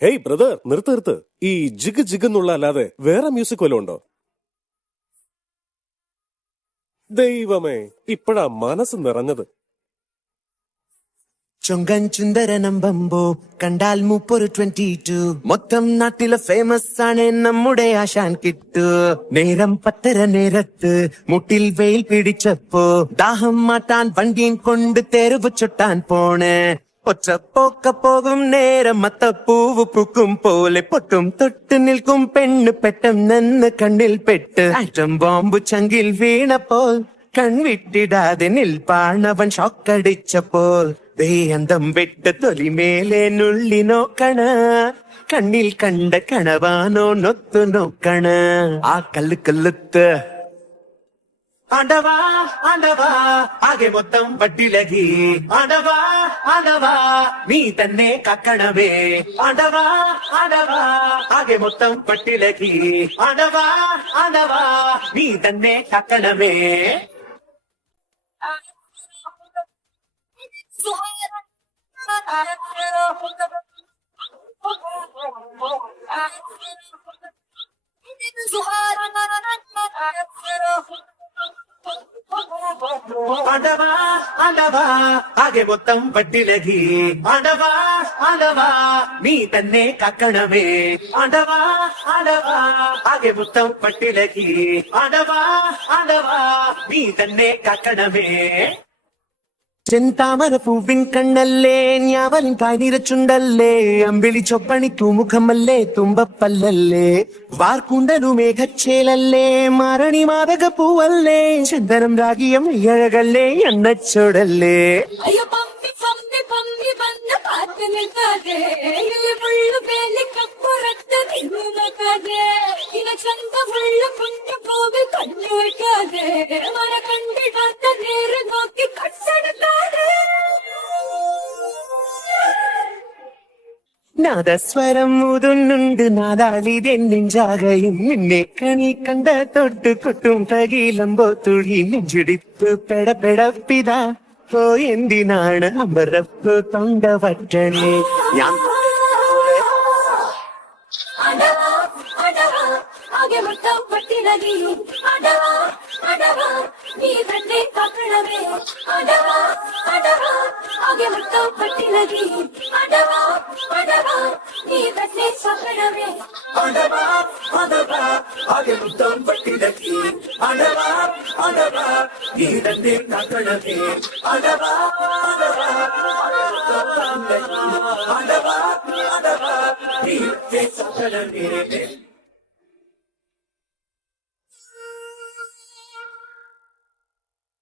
Hey brother, നിർത്ത്. ഈ jig jig എന്നുള്ള അല്ലാതെ വേറെ മ്യൂസിക് വല്ലതും ഉണ്ടോ? ദൈവമേ, ഇപ്പഴാ മനസ്സ് നിറഞ്ഞത്. ചൊങ്കൻ ചുന്ദരനമ്പമ്പോ കണ്ടാൽ മൂപ്പൊരു 22 മൊത്തം നാട്ടിലെ ഫേമസ് ആണ് നമ്മുടെ ആശാൻ കിട്ടു. നേരം 10:30 നേരത്ത് മുട്ടിൽ വെയിൽ പിടിച്ചപ്പോ ദാഹം മാറ്റാൻ വണ്ടിയും കൊണ്ട് തെരുവ് ചുട്ടാൻ പോണേ. ഒറ്റപ്പോക്ക പോകും നേരം മത്തപ്പൂവ് പൂക്കും പോലെ പൊട്ടും തൊട്ട് നിൽക്കും പെണ്ണ് പെട്ടെന്ന് കണ്ണിൽ പെട്ട് ആറ്റം ബോംബ് ചങ്കിൽ വീണപ്പോൾ കൺവിട്ടിടാതെ നിൽപ്പാണവൻ ഷോക്കടിച്ചപ്പോൾ അന്തം വിട്ട് തൊലിമേലെ നുള്ളി നോക്കണ കണ്ണിൽ കണ്ട കണവാനോ നൊത്തു നോക്കണ ആ കല്ലുത്ത് ആണ്ടവാ ആണ്ടവാ ആകെ മൊത്തം പട്ടിലകി ആണ്ടവാ ആണ്ടവാ നീ തന്നെ കക്കണവേ ആണ്ടവാ ആണ്ടവാ ആകെ മൊത്തം പട്ടിലകി ആണ്ടവാ ആണ്ടവാ നീ തന്നെ കക്കണവേ. ആണ്ടവാ ആണ്ടവാ ആകെ മൊത്തം പട്ടിലകി ആണ്ടവാ ആണ്ടവാ നീ തന്നെ കക്കണവേ ആണ്ടവാ ആണ്ടവാ ആകെ മൊത്തം പട്ടിലകി ആണ്ടവാ ആണ്ടവാ നീ തന്നെ കക്കണവേ. ചെന്താമര പൂവിൻ കണ്ണല്ലേ ഞാവലിൻ കാനിരച്ചുണ്ടല്ലേ അമ്പിളി ചൊപ്പണി തൂമുഖമല്ലേ തുമ്പപ്പല്ലല്ലേ വാർക്കുണ്ടനു മേഘച്ചേലല്ലേ മരണി മാതക പൂവല്ലേ ചന്ദനം രാഗിയം ഇഴകല്ലേ എണ്ണച്ചോടല്ലേ. നാദസ്വരം മുതുന്നുണ്ട് നാദാളിതെന്നിഞ്ചാകയും നിന്നെ കണി കണ്ട തൊട്ട് കൊട്ടും തകിലമ്പോ തുഴി നെഞ്ചിടിപ്പ് പെടപ്പെടപ്പിത ഓ എന്തിനാണ് അമരപ്പ് തൊണ്ട വറ്റണേ ഞാൻ ആകെ മൊത്തം പട്ടിലകി ആണ്ടവാ ആണ്ടവാ നീ തന്നെ കക്കണവേ ആണ്ടവാ ആണ്ടവാ ആകെ മൊത്തം പട്ടിലകി ആണ്ടവാ ആണ്ടവാ നീ തന്നെ കക്കണവേ ആണ്ടവാ ആണ്ടവാ ആകെ മൊത്തം പട്ടിലകി ആണ്ടവാ ആണ്ടവാ നീ തന്നെ കക്കണവേ ആണ്ടവാ ആണ്ടവാ ആണ്ടവാ ആണ്ടവാ നീ തന്നെ കക്കണവേ.